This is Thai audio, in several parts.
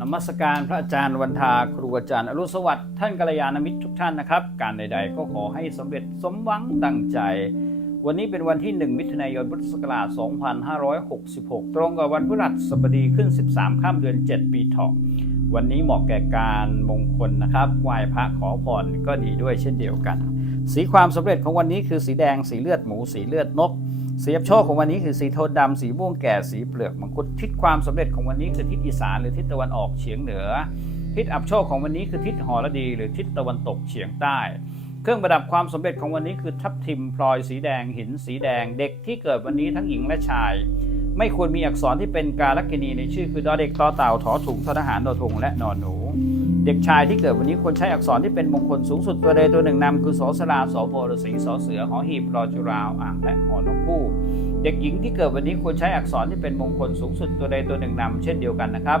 นมัสการพระอาจารย์วันทาครูอาจารย์อรุสวัสดิ์ท่านกัลยาณมิตรทุกท่านนะครับ การใด ๆ ก็ขอให้สำเร็จสมหวังดังใจ วันนี้เป็นวันที่ 1 มิถุนายนพุทธศักราช 2566 ตรงกับวันพฤหัสบดีขึ้น 13 ข้ามเดือน 7 ปีเถาะวันนี้เหมาะแก่การมงคลนะครับไหว้พระขอพรก็ดีด้วยเช่นเดียวกัน สีความสำเร็จของวันนี้คือสีแดงสีเลือดหมูสีเลือดนก สียบโชคของวันนี้คือสีโทนดำสีม่วงแก่สีเปลือกมังคุดทิศความสำเร็จของวันนี้คือทิศอีสานหรือทิศตะวันออกเฉียงเหนือ ทิศอับโชคของวันนี้คือทิศหอระดี หรือทิศตะวันตกเฉียงใต้ เครื่องประดับความสำเร็จของวันนี้คือทับทิมพลอยสีแดงหินสีแดง เด็กที่เกิดวันนี้ทั้งหญิงและชาย ไม่ควรมีอักษรที่เป็นการลักษณีในชื่อคือดอเด็กต่อเต่าถอถุงททหารดอทงและนอนหนู เด็กชายที่เกิดวันนี้ควรใช้อักษรที่เป็นมงคลสูงสุดตัวใดตัวหนึ่งนำคือสอสลาสอโบรสีสอเสือหอหีบรอจุราวอ่างและหอนกคู่เด็กหญิงที่เกิดวันนี้ควรใช้อักษรที่เป็นมงคลสูงสุดตัวใดตัวหนึ่งนำเช่นเดียวกันนะครับ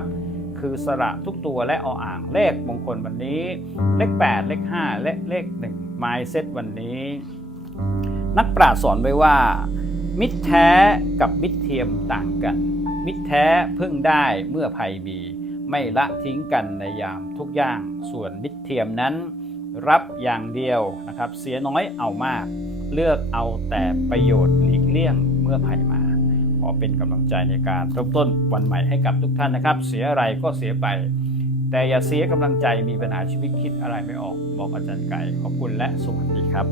คือสระทุกตัวและออ่างเลขมงคลวันนี้ เลข 8 เลข 5 และเลข 1 ไมเซตวันนี้ นักปราชญ์สอนไว้ว่า มิตรแท้กับมิตรเทียมต่างกัน มิตรแท้พึ่งได้เมื่อภัยมีไม่ละทิ้งกันในยามทุกอย่าง ส่วนมิตรเทียมนั้น รับอย่างเดียวนะครับ เสียน้อยเอามาก เลือกเอาแต่ประโยชน์หลีกเลี่ยงเมื่อภัยมา ขอเป็นกำลังใจในการเริ่มต้นวันใหม่ให้กับทุกท่านนะครับ เสียอะไรก็เสียไป แต่อย่าเสียกำลังใจมีปัญหาชีวิตคิดอะไรไม่ออก บอกอาจารย์ไก่ขอบคุณและสวัสดีครับ